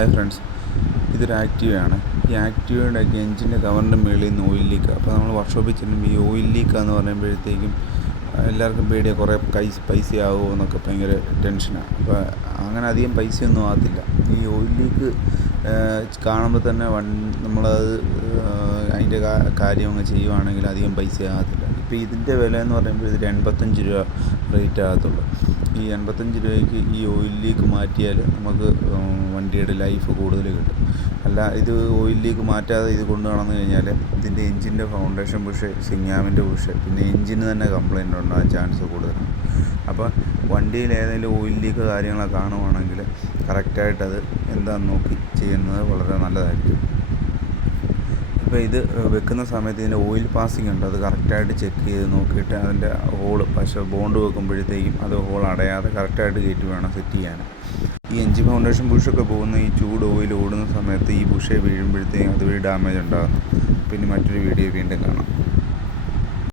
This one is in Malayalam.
ഹായ് ഫ്രണ്ട്സ്, ഇതൊരു ആക്റ്റീവയാണ്. ഈ ആക്റ്റീവയുടെ എഞ്ചിൻ്റെ കവറിൻ്റെ മുകളിൽ നിന്ന് ഓയിൽ ലീക്ക്. അപ്പോൾ നമ്മൾ വർക്ക്ഷോപ്പിൽ ചെല്ലുമ്പോൾ ഈ ഓയിൽ ലീക്കാന്ന് പറയുമ്പോഴത്തേക്കും എല്ലാവർക്കും പേടിയാണ്, കുറേ പൈസയാകുമോ എന്നൊക്കെ ഭയങ്കര ടെൻഷനാണ്. അപ്പോൾ അങ്ങനെ അധികം പൈസയൊന്നും ആകത്തില്ല. ഈ ഓയിൽ ലീക്ക് കാണുമ്പോൾ തന്നെ നമ്മളത് അതിൻ്റെ കാര്യം അങ്ങ് ചെയ്യുവാണെങ്കിൽ അധികം പൈസ ആകത്തില്ല. ഇപ്പോൾ ഇതിൻ്റെ വില എന്ന് പറയുമ്പോൾ ഇതിൽ 85 രൂപ റേറ്റ് ആകത്തുള്ളൂ. ഈ 85 രൂപയ്ക്ക് ഈ ഓയിൽ ലീക്ക് മാറ്റിയാൽ നമുക്ക് വണ്ടിയുടെ ലൈഫ് കൂടുതൽ കിട്ടും. അല്ല, ഇത് ഓയിൽ ലീക്ക് മാറ്റാതെ ഇത് കൊണ്ടു നടന്നു കഴിഞ്ഞാൽ ഇതിൻ്റെ എഞ്ചിൻ്റെ ഫൗണ്ടേഷൻ പുഷ്, സിങ്കാമിൻ്റെ പുഷ്, പിന്നെ എഞ്ചിന് തന്നെ കംപ്ലൈൻറ്റ് ഉണ്ടാകാൻ ചാൻസ് കൂടുതലാണ്. അപ്പോൾ വണ്ടിയിൽ ഏതെങ്കിലും ഓയിൽ ലീക്ക് കാര്യങ്ങളൊക്കെ കാണുവാണെങ്കിൽ കറക്റ്റായിട്ടത് എന്താണെന്ന് നോക്കി ചെയ്യുന്നത് വളരെ നല്ലതായിരിക്കും. ഇപ്പോൾ ഇത് വെക്കുന്ന സമയത്ത് ഇതിൻ്റെ ഓയിൽ പാസിംഗ് ഉണ്ട്, അത് കറക്റ്റായിട്ട് ചെക്ക് ചെയ്ത് നോക്കിയിട്ട് അതിൻ്റെ ഹോള് ബോണ്ട് വെക്കുമ്പോഴത്തേക്കും അത് ഹോൾ അടയാതെ കറക്റ്റായിട്ട് കയറ്റി വേണം സെറ്റ് ചെയ്യാൻ. ഈ എഞ്ചിൻ ഫൗണ്ടേഷൻ ബുഷൊക്കെ പോകുന്ന ഈ ചൂട് ഓയിൽ ഓടുന്ന സമയത്ത് ഈ ബുഷേ വീഴുമ്പോഴത്തേക്കും അതുവഴി ഡാമേജ് ഉണ്ടാകുന്നു. പിന്നെ മറ്റൊരു വീഡിയോ വീണ്ടും കാണാം.